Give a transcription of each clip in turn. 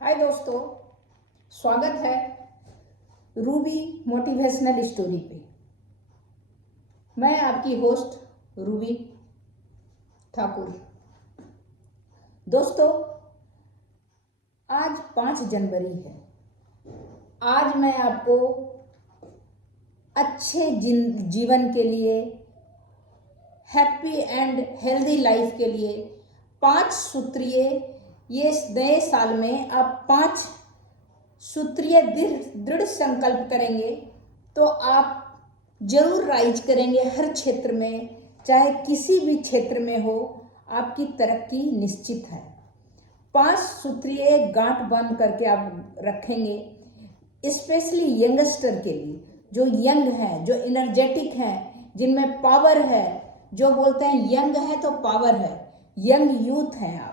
हाय दोस्तों, स्वागत है रूबी मोटिवेशनल स्टोरी पे। मैं आपकी होस्ट रूबी ठाकुर। दोस्तों, आज 5 जनवरी है। आज मैं आपको अच्छे जीवन के लिए, हैप्पी एंड हेल्दी लाइफ के लिए 5 सूत्रीय, ये नए साल में आप 5 सूत्रीय दृढ़ संकल्प करेंगे तो आप जरूर राइज करेंगे। हर क्षेत्र में, चाहे किसी भी क्षेत्र में हो, आपकी तरक्की निश्चित है। 5 सूत्रीय गांठ बांध करके आप रखेंगे, स्पेशली यंगस्टर के लिए, जो यंग हैं, जो एनर्जेटिक हैं, जिनमें पावर है, जो बोलते हैं यंग है तो पावर है, यंग यूथ हैं आप।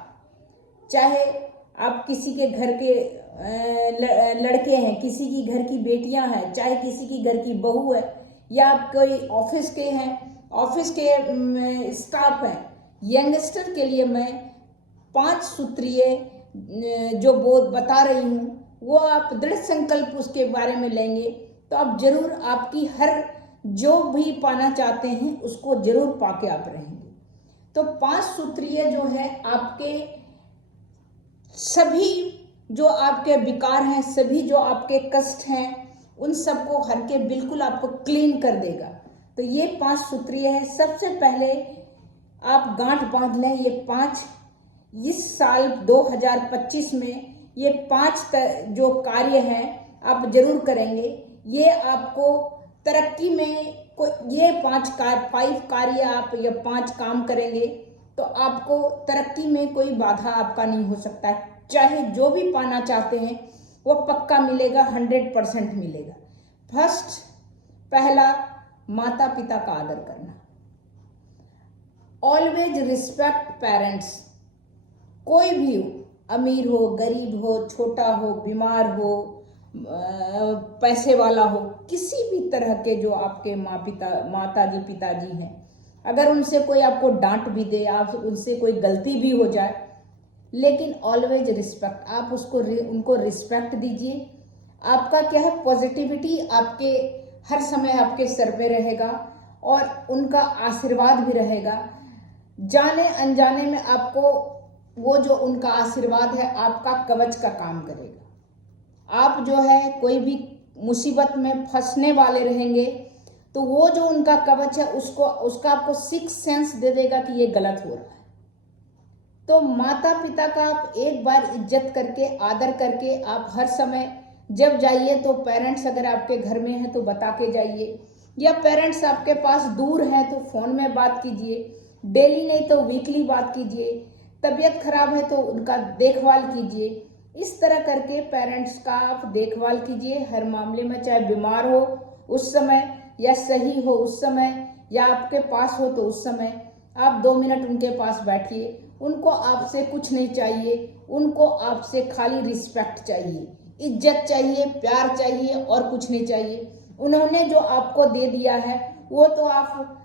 चाहे आप किसी के घर के लड़के हैं, किसी की घर की बेटियां हैं, चाहे किसी की घर की बहू है, या आप कोई ऑफिस के हैं, ऑफिस के स्टाफ हैं, यंगस्टर के लिए मैं 5 सूत्रीय जो बता रही हूँ, वो आप दृढ़ संकल्प उसके बारे में लेंगे तो आप जरूर आपकी हर जो भी पाना चाहते हैं उसको जरूर पाके आप रहेंगे। तो 5 सूत्रीय जो है आपके सभी जो आपके विकार हैं, सभी जो आपके कष्ट हैं, उन सबको हर के बिल्कुल आपको क्लीन कर देगा। तो ये 5 सूत्रीय है। सबसे पहले आप गांठ बांध लें ये 5। इस साल 2025 में ये 5 जो कार्य हैं आप जरूर करेंगे। ये आपको तरक्की में ये 5 कार्य आप ये 5 काम करेंगे तो आपको तरक्की में कोई बाधा आपका नहीं हो सकता है। चाहे जो भी पाना चाहते हैं वो पक्का मिलेगा, 100% मिलेगा। फर्स्ट, पहला, माता पिता का आदर करना। Always respect parents. कोई भी हो, अमीर हो, गरीब हो, छोटा हो, बीमार हो, पैसे वाला हो, किसी भी तरह के जो आपके माता जी पिताजी हैं, अगर उनसे कोई आपको डांट भी दे, आप उनसे कोई गलती भी हो जाए, लेकिन ऑलवेज रिस्पेक्ट, आप उनको रिस्पेक्ट दीजिए। आपका क्या है, पॉजिटिविटी आपके हर समय आपके सर पे रहेगा और उनका आशीर्वाद भी रहेगा। जाने अनजाने में आपको वो जो उनका आशीर्वाद है आपका कवच का काम करेगा। आप जो है कोई भी मुसीबत में फंसने वाले रहेंगे तो वो जो उनका कवच है उसका आपको सिक्स सेंस दे देगा कि ये गलत हो रहा है। तो माता पिता का आप एक बार इज्जत करके, आदर करके आप हर समय जब जाइए तो पेरेंट्स अगर आपके घर में हैं तो बता के जाइए, या पेरेंट्स आपके पास दूर हैं तो फ़ोन में बात कीजिए, डेली नहीं तो वीकली बात कीजिए। तबीयत खराब है तो उनका देखभाल कीजिए। इस तरह करके पेरेंट्स का आप देखभाल कीजिए हर मामले में, चाहे बीमार हो उस समय, या सही हो उस समय, या आपके पास हो तो उस समय आप 2 मिनट उनके पास बैठिए। उनको आपसे कुछ नहीं चाहिए, उनको आपसे खाली रिस्पेक्ट चाहिए, इज्जत चाहिए, प्यार चाहिए और कुछ नहीं चाहिए। उन्होंने जो आपको दे दिया है वो तो आप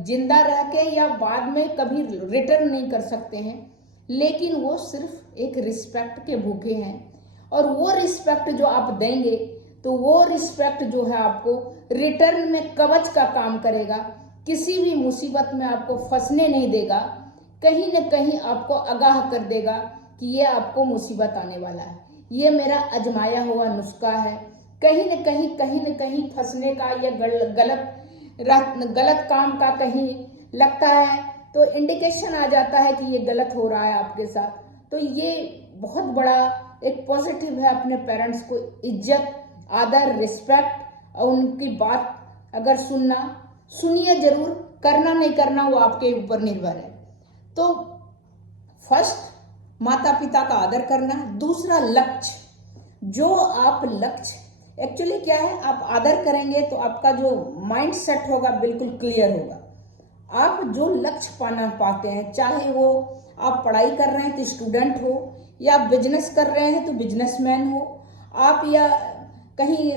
जिंदा रह के या बाद में कभी रिटर्न नहीं कर सकते हैं, लेकिन वो सिर्फ एक रिस्पेक्ट के भूखे हैं। और वो रिस्पेक्ट जो आप देंगे तो वो रिस्पेक्ट जो है आपको रिटर्न में कवच का काम करेगा। किसी भी मुसीबत में आपको फंसने नहीं देगा, कहीं न कहीं आपको आगाह कर देगा कि ये आपको मुसीबत आने वाला है, ये मेरा आजमाया हुआ नुस्खा है। कहीं न कहीं फंसने का या गलत काम का कहीं लगता है तो इंडिकेशन आ जाता है कि ये गलत हो रहा है आपके साथ। तो ये बहुत बड़ा एक पॉजिटिव है, अपने पेरेंट्स को इज्जत, आदर, रिस्पेक्ट और उनकी बात अगर सुनिए जरूर, करना नहीं करना वो आपके ऊपर निर्भर है। तो फर्स्ट, माता पिता का आदर करना। दूसरा, लक्ष्य। जो आप लक्ष्य, एक्चुअली क्या है, आप आदर करेंगे तो आपका जो माइंड सेट होगा बिल्कुल क्लियर होगा। आप जो लक्ष्य पाना पाते हैं, चाहे वो आप पढ़ाई कर रहे हैं तो स्टूडेंट हो, या आप बिजनेस कर रहे हैं तो बिजनेसमैन हो, आप या कहीं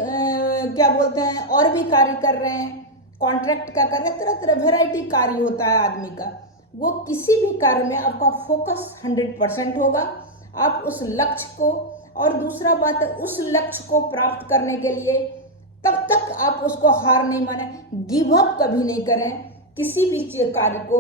क्या बोलते हैं और भी कार्य कर रहे हैं, कॉन्ट्रैक्ट का कर रहे हैं, तरह तरह वेराइटी कार्य होता है आदमी का। वो किसी भी कार्य में आपका फोकस 100% होगा। आप उस लक्ष्य को और दूसरा बात है, उस लक्ष्य को प्राप्त करने के लिए तब तक आप उसको हार नहीं माने, गिव अप कभी नहीं करें। किसी भी कार्य को,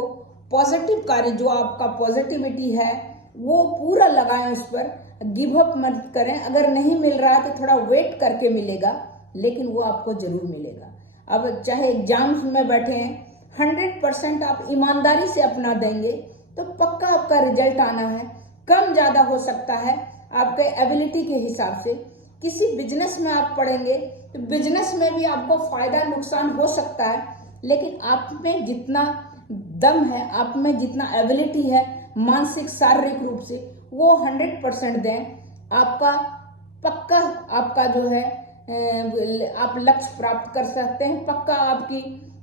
पॉजिटिव कार्य जो आपका पॉजिटिविटी है वो पूरा लगाएं उस पर, गिव अप मत करें। अगर नहीं मिल रहा है तो थोड़ा वेट करके मिलेगा, लेकिन वो आपको जरूर मिलेगा। अब चाहे एग्जाम्स में बैठे हैं, 100% आप ईमानदारी से अपना देंगे तो पक्का आपका रिजल्ट आना है। कम ज़्यादा हो सकता है आपके एबिलिटी के हिसाब से। किसी बिजनेस में आप पढ़ेंगे तो बिजनेस में भी आपको फायदा नुकसान हो सकता है, लेकिन आप में जितना दम है, आप में जितना एबिलिटी है मानसिक शारीरिक रूप से, वो 100% दें। आपका पक्का, आपका जो है आप लक्ष्य प्राप्त कर सकते हैं। पक्का आपकी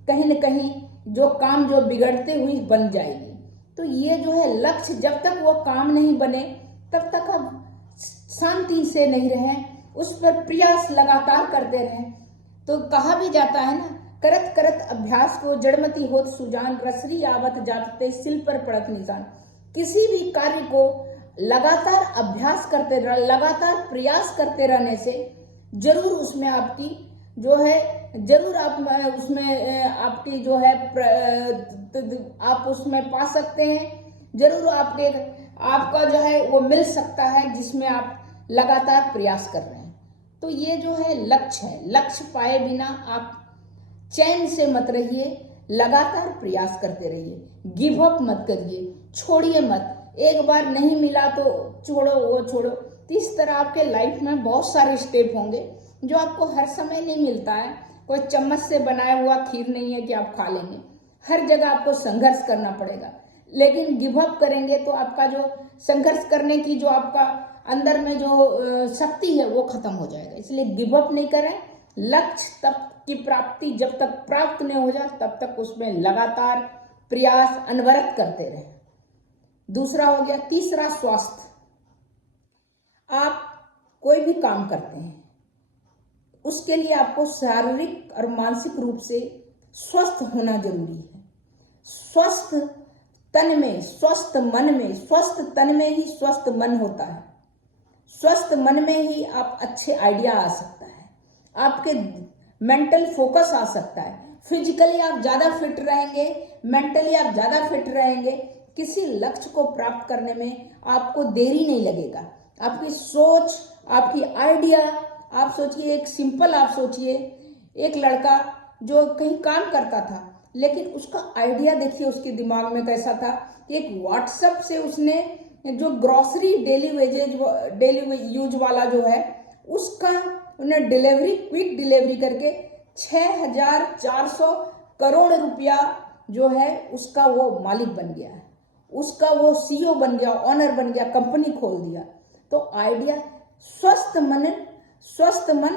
कहीं न कहीं जो काम जो बिगड़ते हुई बन जाएगी। तो ये जो है लक्ष्य, जब तक वो काम नहीं बने तब तक आप शांति से नहीं रहें, उस पर प्रयास लगातार करते रहें। तो कहा भी जाता है ना, करत करत अभ्यास को जड़मती होत सुजान, रसरी आवत जाते सिल पर पड़त निशान। किसी भी कार्य को लगातार अभ्यास करते रह, लगातार प्रयास करते रहने से जरूर उसमें आपकी जो है, जरूर आप उसमें आपकी जो है आप उसमें पा सकते हैं। जरूर आपका जो है वो मिल सकता है जिसमें आप लगातार प्रयास कर रहे हैं। तो ये जो है लक्ष्य है। लक्ष्य पाए बिना आप चैन से मत रहिए, लगातार प्रयास करते रहिए, गिव अप मत करिए, छोड़िए मत। एक बार नहीं मिला तो छोड़ो, वो छोड़ो। तो इस तरह आपके लाइफ में बहुत सारे स्टेप होंगे जो आपको हर समय नहीं मिलता है। कोई चम्मच से बनाया हुआ खीर नहीं है कि आप खा लेंगे। हर जगह आपको संघर्ष करना पड़ेगा, लेकिन गिव अप करेंगे तो आपका जो संघर्ष करने की जो आपका अंदर में जो शक्ति है वो खत्म हो जाएगा। इसलिए गिव अप नहीं करें। लक्ष्य तक की प्राप्ति जब तक प्राप्त नहीं हो जाए तब तक उसमें लगातार प्रयास अनवरत करते रहे। दूसरा हो गया। तीसरा, स्वास्थ्य। आप कोई भी काम करते हैं उसके लिए आपको शारीरिक और मानसिक रूप से स्वस्थ होना जरूरी है। स्वस्थ तन में, स्वस्थ मन में, स्वस्थ तन में ही स्वस्थ मन होता है। स्वस्थ मन में ही आप अच्छे आइडिया आ सकता है, आपके मेंटल फोकस आ सकता है। फिजिकली आप ज़्यादा फिट रहेंगे, मेंटली आप ज़्यादा फिट रहेंगे। किसी लक्ष्य को प्राप्त करने में आपको देरी नहीं लगेगा। आपकी सोच, आपकी आइडिया, आप सोचिए, एक सिंपल आप सोचिए, एक लड़का जो कहीं काम करता था, लेकिन उसका आइडिया देखिए उसके दिमाग में कैसा था। एक व्हाट्सएप से उसने जो ग्रॉसरी डेली यूज वाला जो है उसका उन्हें डिलीवरी, क्विक डिलीवरी करके 6,400 करोड़ रुपया जो है उसका वो मालिक बन गया है, उसका वो सीईओ बन गया, ऑनर बन गया, कंपनी खोल दिया। तो आइडिया, स्वस्थ मन,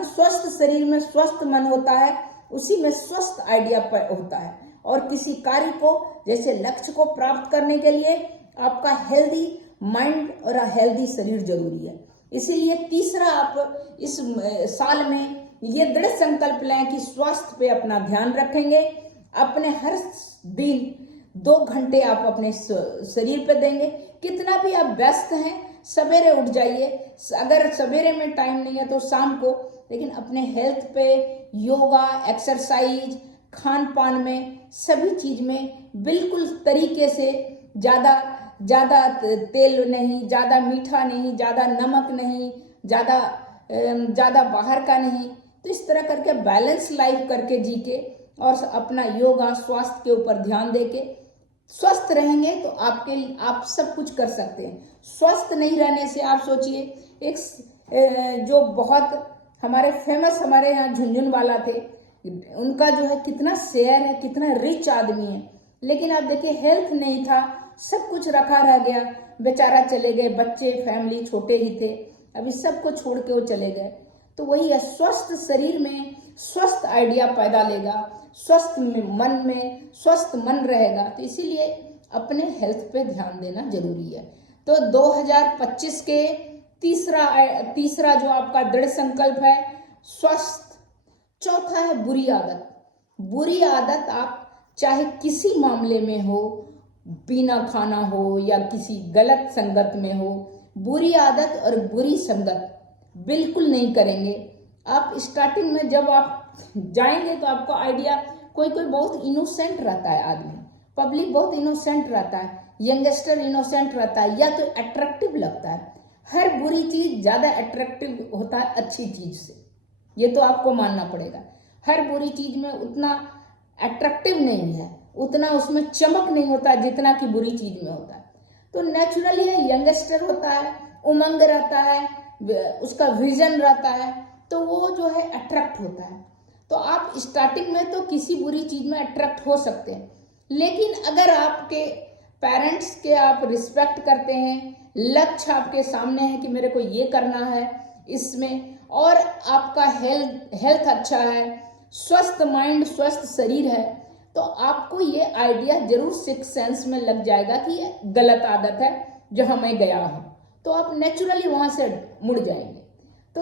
स्वस्थ शरीर में स्वस्थ मन होता है, उसी में स्वस्थ आइडिया होता है। और किसी कार्य को, जैसे लक्ष्य को प्राप्त करने के लिए आपका हेल्दी माइंड और हेल्दी शरीर जरूरी है। इसीलिए तीसरा, आप इस साल में ये दृढ़ संकल्प लें कि स्वास्थ्य पे अपना ध्यान रखेंगे। अपने हर दिन 2 घंटे आप अपने शरीर पे देंगे। कितना भी आप व्यस्त हैं, सवेरे उठ जाइए, अगर सवेरे में टाइम नहीं है तो शाम को, लेकिन अपने हेल्थ पे, योगा, एक्सरसाइज, खान पान में, सभी चीज में बिल्कुल तरीके से, ज़्यादा तेल नहीं, ज़्यादा मीठा नहीं, ज़्यादा नमक नहीं, ज़्यादा बाहर का नहीं। तो इस तरह करके बैलेंस लाइफ करके जी के और अपना योगा, स्वास्थ्य के ऊपर ध्यान दे के स्वस्थ रहेंगे तो आप सब कुछ कर सकते हैं। स्वस्थ नहीं रहने से आप सोचिए, एक जो बहुत हमारे फेमस, हमारे यहाँ झुनझुनवाला थे, उनका जो है कितना शेयर है, कितना रिच आदमी है, लेकिन आप देखिए हेल्थ नहीं था, सब कुछ रखा रह गया, बेचारा चले गए, बच्चे, फैमिली छोटे ही थे, अभी सबको छोड़ के वो चले गए। तो वही है, स्वस्थ शरीर में स्वस्थ आइडिया पैदा लेगा, स्वस्थ मन में स्वस्थ मन रहेगा। तो इसीलिए अपने हेल्थ पे ध्यान देना जरूरी है। तो 2025 के तीसरा जो आपका दृढ़ संकल्प है, स्वस्थ। चौथा है बुरी आदत। बुरी आदत, आप चाहे किसी मामले में हो, पीना खाना हो या किसी गलत संगत में हो, बुरी आदत और बुरी संगत बिल्कुल नहीं करेंगे। आप स्टार्टिंग में जब आप जाएंगे तो आपको आइडिया, कोई कोई बहुत इनोसेंट रहता है आदमी, पब्लिक बहुत इनोसेंट रहता है, यंगस्टर इनोसेंट रहता है, या तो अट्रैक्टिव लगता है। हर बुरी चीज ज्यादा अट्रैक्टिव होता है अच्छी चीज से, ये तो आपको मानना पड़ेगा। हर बुरी चीज में उतना अट्रैक्टिव नहीं है, उतना उसमें चमक नहीं होता जितना कि बुरी चीज में होता है। तो नेचुरली है, यंगस्टर होता है, उमंग रहता है, उसका विजन रहता है, तो वो जो है अट्रैक्ट होता है। तो आप स्टार्टिंग में तो किसी बुरी चीज में अट्रैक्ट हो सकते हैं, लेकिन अगर आपके पेरेंट्स के आप रिस्पेक्ट करते हैं, लक्ष्य आपके सामने है कि मेरे को ये करना है इसमें, और आपका हेल्थ अच्छा है, स्वस्थ माइंड स्वस्थ शरीर है, तो आपको ये आइडिया जरूर सिक्स सेंस में लग जाएगा कि ये गलत आदत है जहां मैं गया हूं, तो आप नेचुरली वहां से मुड़ जाएंगे। तो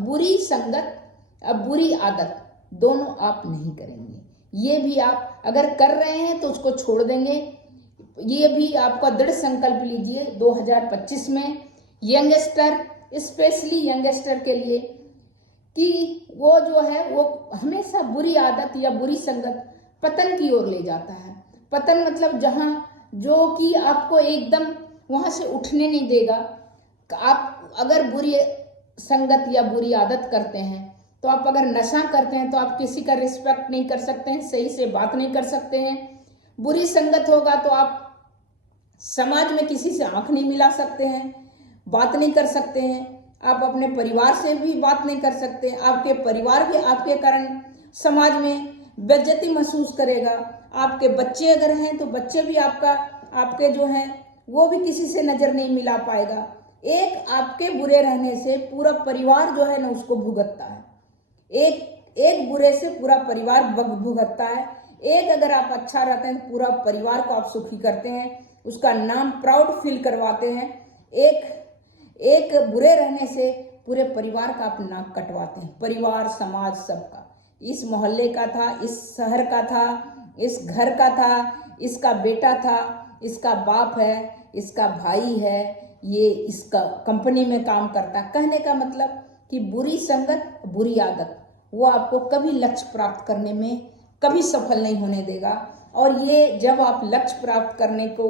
बुरी संगत अब बुरी आदत दोनों आप नहीं करेंगे। ये भी आप अगर कर रहे हैं तो उसको छोड़ देंगे। ये भी आपका दृढ़ संकल्प लीजिए 2025 में, यंगस्टर, स्पेशली यंगस्टर के लिए, कि वो जो है वो हमेशा बुरी आदत या बुरी संगत पतन की ओर ले जाता है। पतन मतलब जहां जो कि आपको एकदम वहां से उठने नहीं देगा। आप अगर बुरी संगत या बुरी आदत करते हैं, तो आप अगर नशा करते हैं तो आप किसी का रिस्पेक्ट नहीं कर सकते हैं, सही से बात नहीं कर सकते हैं। बुरी संगत होगा तो आप समाज में किसी से आंख नहीं मिला सकते हैं, बात नहीं कर सकते हैं, आप अपने परिवार से भी बात नहीं कर सकते। आपके परिवार भी आपके कारण समाज में बेइज्जती महसूस करेगा। आपके बच्चे अगर हैं तो बच्चे भी आपके जो हैं वो भी किसी से नजर नहीं मिला पाएगा। एक आपके बुरे रहने से पूरा परिवार जो है ना उसको भुगतता है। एक बुरे से पूरा परिवार भुगतता है। एक अगर आप अच्छा रहते हैं तो पूरा परिवार को आप सुखी करते हैं, उसका नाम प्राउड फील करवाते हैं। एक बुरे रहने से पूरे परिवार का आप नाक कटवाते हैं, परिवार समाज सबका। इस मोहल्ले का था, इस शहर का था, इस घर का था, इसका बेटा था, इसका बाप है, इसका भाई है, ये इसका कंपनी में काम करता। कहने का मतलब कि बुरी संगत, बुरी आदत वो आपको कभी लक्ष्य प्राप्त करने में कभी सफल नहीं होने देगा। और ये जब आप लक्ष्य प्राप्त करने को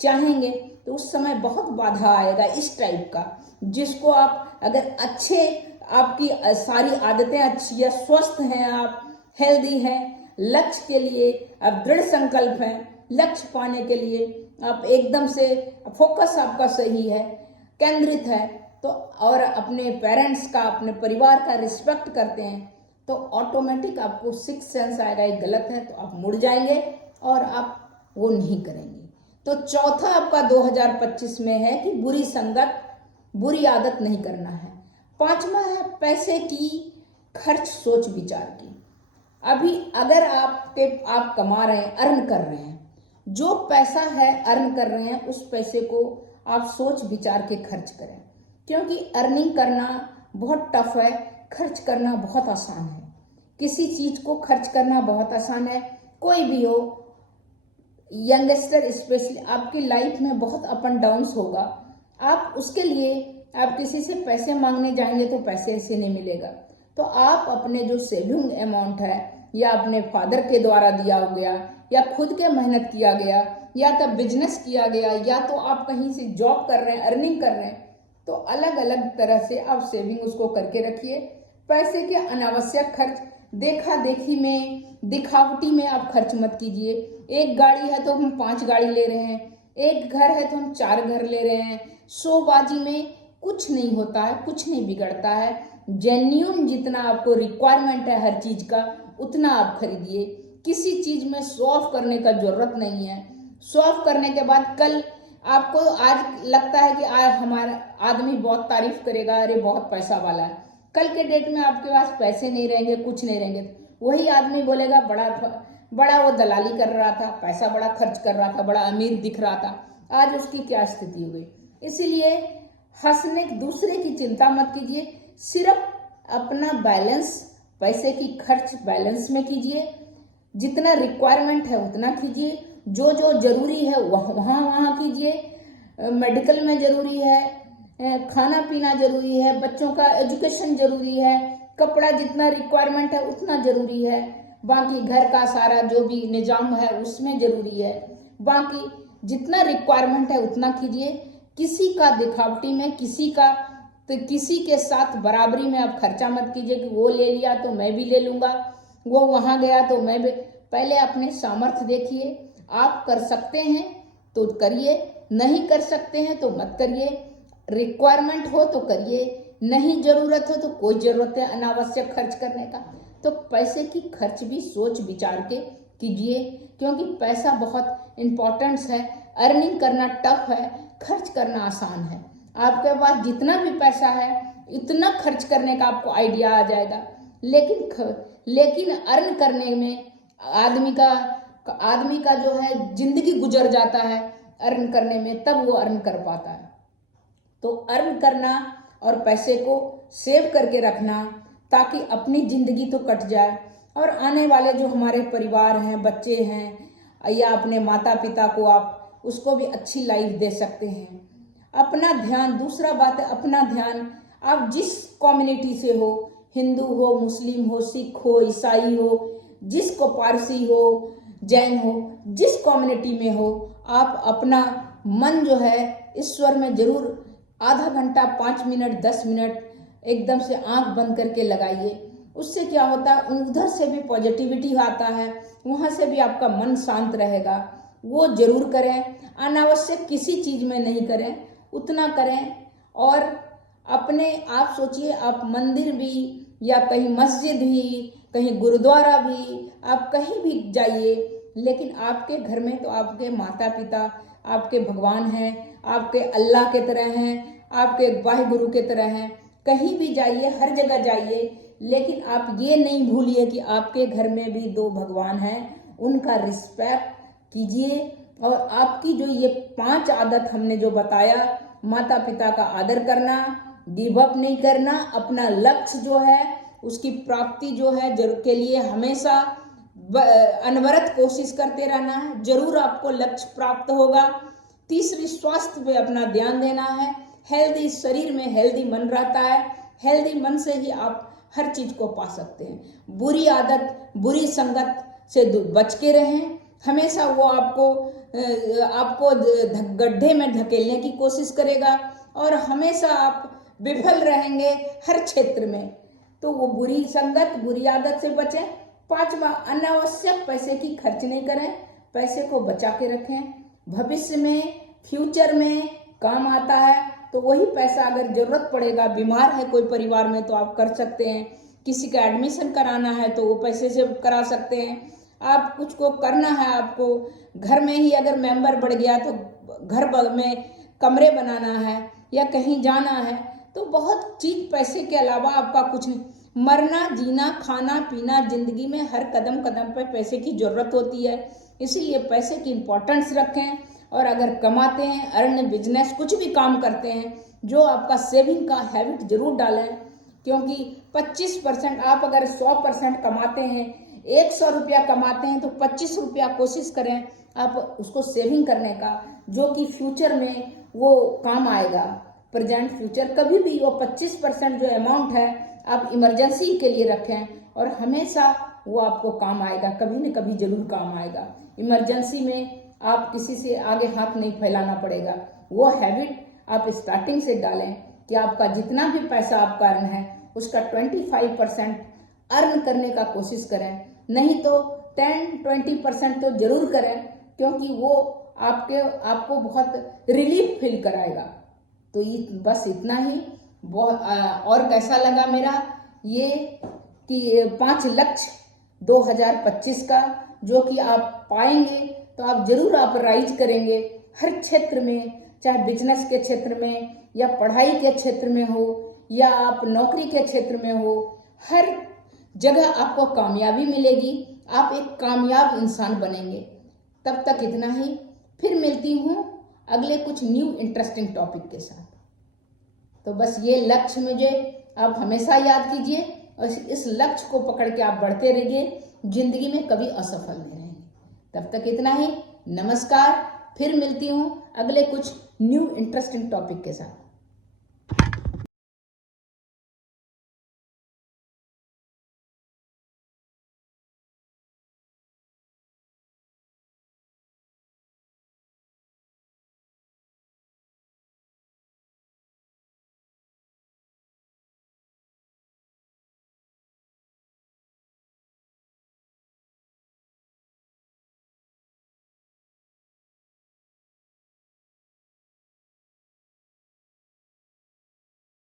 चाहेंगे तो उस समय बहुत बाधा आएगा इस टाइप का, जिसको आप अगर अच्छे, आपकी सारी आदतें अच्छी है, स्वस्थ हैं, आप हेल्दी हैं, लक्ष्य के लिए आप दृढ़ संकल्प हैं, लक्ष्य पाने के लिए आप एकदम से फोकस आपका सही है, केंद्रित है, तो और अपने पेरेंट्स का, अपने परिवार का रिस्पेक्ट करते हैं, तो ऑटोमेटिक आपको सिक्स सेंस आएगा ये गलत है, तो आप मुड़ जाएंगे और आप वो नहीं करेंगे। तो चौथा आपका 2025 में है कि बुरी संगत, बुरी आदत नहीं करना है। पांचवा है पैसे की खर्च सोच विचार की। अभी अगर आप कमा रहे हैं, अर्न कर रहे हैं, जो पैसा है अर्न कर रहे हैं, उस पैसे को आप सोच विचार के खर्च करें, क्योंकि अर्निंग करना बहुत टफ है, खर्च करना बहुत आसान है। किसी चीज को खर्च करना बहुत आसान है, कोई भी हो, यंगस्टर स्पेशली, आपकी लाइफ में बहुत अप एंड डाउन्स होगा। आप उसके लिए आप किसी से पैसे मांगने जाएंगे तो पैसे ऐसे नहीं मिलेगा। तो आप अपने जो सेविंग अमाउंट है, या अपने फादर के द्वारा दिया हो गया, या खुद के मेहनत किया गया, या तब बिजनेस किया गया, या तो आप कहीं से जॉब कर रहे हैं, अर्निंग कर रहे हैं, तो अलग अलग तरह से आप सेविंग उसको करके रखिए। पैसे के अनावश्यक खर्च, देखा देखी में, दिखावटी में आप खर्च मत कीजिए। एक गाड़ी है तो हम 5 गाड़ी ले रहे हैं, एक घर है तो हम 4 घर ले रहे हैं। शोबाजी में कुछ नहीं होता है, कुछ नहीं बिगड़ता है। जेन्युइन जितना आपको रिक्वायरमेंट है हर चीज का, उतना आप खरीदिए। किसी चीज में शो ऑफ करने का जरूरत नहीं है। शो ऑफ करने के बाद कल आपको, आज लगता है कि आज हमारा आदमी बहुत तारीफ करेगा, अरे बहुत पैसा वाला है, कल के डेट में आपके पास पैसे नहीं रहेंगे, कुछ नहीं रहेंगे, वही आदमी बोलेगा बड़ा वो दलाली कर रहा था, पैसा बड़ा खर्च कर रहा था, बड़ा अमीर दिख रहा था, आज उसकी क्या स्थिति हो गई। इसीलिए हंसने दूसरे की चिंता मत कीजिए, सिर्फ अपना बैलेंस, पैसे की खर्च बैलेंस में कीजिए। जितना रिक्वायरमेंट है उतना कीजिए, जो जो जरूरी है वहाँ कीजिए। मेडिकल में जरूरी है, खाना पीना जरूरी है, बच्चों का एजुकेशन जरूरी है, कपड़ा जितना रिक्वायरमेंट है उतना जरूरी है, बाकी घर का सारा जो भी निजाम है उसमें जरूरी है, बाकी जितना रिक्वायरमेंट है उतना कीजिए। किसी का दिखावटी में किसी के साथ बराबरी में आप खर्चा मत कीजिए कि वो ले लिया तो मैं भी ले लूंगा, वो वहां गया तो मैं भी। पहले अपने सामर्थ्य देखिए, आप कर सकते हैं तो करिए, नहीं कर सकते हैं तो मत करिए। रिक्वायरमेंट हो तो करिए, नहीं जरूरत हो तो कोई जरूरत है अनावश्यक खर्च करने का तो पैसे की खर्च भी सोच विचार के कीजिए, क्योंकि पैसा बहुत इम्पोर्टेंस है। अर्निंग करना टफ है, खर्च करना आसान है। आपके पास जितना भी पैसा है इतना खर्च करने का आपको आइडिया आ जाएगा, लेकिन अर्न करने में आदमी का जो है जिंदगी गुजर जाता है अर्न करने में, तब वो अर्न कर पाता है। तो अर्न करना और पैसे को सेव करके रखना ताकि अपनी जिंदगी तो कट जाए और आने वाले जो हमारे परिवार हैं, बच्चे हैं या अपने माता पिता को आप उसको भी अच्छी लाइफ दे सकते हैं। अपना ध्यान, दूसरा बात है अपना ध्यान, आप जिस कम्युनिटी से हो, हिंदू हो, मुस्लिम हो, सिख हो, ईसाई हो, जिसको पारसी हो, जैन हो, जिस कम्युनिटी में हो, आप अपना मन जो है ईश्वर में जरूर आधा घंटा, 5 मिनट, 10 मिनट एकदम से आंख बंद करके लगाइए। उससे क्या होता है, उधर से भी पॉजिटिविटी आता है, वहाँ से भी आपका मन शांत रहेगा। वो जरूर करें, अनावश्यक किसी चीज में नहीं करें, उतना करें। और अपने आप सोचिए, आप मंदिर भी या कहीं मस्जिद भी, कहीं गुरुद्वारा भी, आप कहीं भी जाइए, लेकिन आपके घर में तो आपके माता पिता आपके भगवान हैं, आपके अल्लाह के तरह हैं, आपके वाहिगुरु के तरह हैं। कहीं भी जाइए, हर जगह जाइए, लेकिन आप ये नहीं भूलिए कि आपके घर में भी 2 भगवान हैं, उनका रिस्पेक्ट कीजिए। और आपकी जो ये 5 आदत हमने जो बताया, माता पिता का आदर करना, गिव अप नहीं करना, अपना लक्ष्य जो है उसकी प्राप्ति जो है जरूर के लिए हमेशा अनवरत कोशिश करते रहना है, जरूर आपको लक्ष्य प्राप्त होगा। तीसरी, स्वास्थ्य पे अपना ध्यान देना है। हेल्दी शरीर में हेल्दी मन रहता है, हेल्दी मन से ही आप हर चीज को पा सकते हैं। बुरी आदत, बुरी संगत से बच के रहें, हमेशा वो आपको गड्ढे में धकेलने की कोशिश करेगा और हमेशा आप विफल रहेंगे हर क्षेत्र में। तो वो बुरी संगत, बुरी आदत से बचें। 5वां, अनावश्यक पैसे की खर्च नहीं करें, पैसे को बचा के रखें, भविष्य में, फ्यूचर में काम आता है। तो वही पैसा अगर जरूरत पड़ेगा, बीमार है कोई परिवार में तो आप कर सकते हैं, किसी का एडमिशन कराना है तो वो पैसे से करा सकते हैं, आप कुछ को करना है, आपको घर में ही अगर मेंबर बढ़ गया तो घर में कमरे बनाना है या कहीं जाना है, तो बहुत चीज पैसे के अलावा आपका कुछ नहीं। मरना, जीना, खाना पीना, जिंदगी में हर कदम कदम पे पैसे की जरूरत होती है, इसीलिए पैसे की इम्पोर्टेंस रखें। और अगर कमाते हैं, अर्न, बिजनेस, कुछ भी काम करते हैं, जो आपका सेविंग का हैबिट जरूर डालें, क्योंकि 25% आप अगर 100% कमाते हैं, 100 रुपया कमाते हैं तो 25 रुपया कोशिश करें आप उसको सेविंग करने का, जो कि फ्यूचर में वो काम आएगा। प्रेजेंट फ्यूचर कभी भी वो 25% जो अमाउंट है आप इमरजेंसी के लिए रखें और हमेशा वो आपको काम आएगा, कभी न कभी जरूर काम आएगा। इमरजेंसी में आप किसी से आगे हाथ नहीं फैलाना पड़ेगा। वो हैबिट आप स्टार्टिंग से डालें कि आपका जितना भी पैसा आपका अर्न है उसका 25% अर्न करने का कोशिश करें, नहीं तो 10-20% तो जरूर करें, क्योंकि वो आपको बहुत रिलीफ फील कराएगा। तो ये बस इतना ही। और कैसा लगा मेरा ये कि 5 लक्ष्य 2025 का, जो कि आप पाएंगे तो आप जरूर आप राइज करेंगे हर क्षेत्र में, चाहे बिजनेस के क्षेत्र में या पढ़ाई के क्षेत्र में हो या आप नौकरी के क्षेत्र में हो, हर जगह आपको कामयाबी मिलेगी, आप एक कामयाब इंसान बनेंगे। तब तक इतना ही, फिर मिलती हूँ अगले कुछ न्यू इंटरेस्टिंग टॉपिक के साथ। तो बस ये लक्ष्य मुझे आप हमेशा याद कीजिए और इस लक्ष्य को पकड़ के आप बढ़ते रहिए, जिंदगी में कभी असफल नहीं रहेंगे। तब तक इतना ही, नमस्कार। फिर मिलती हूँ अगले कुछ न्यू इंटरेस्टिंग टॉपिक के साथ।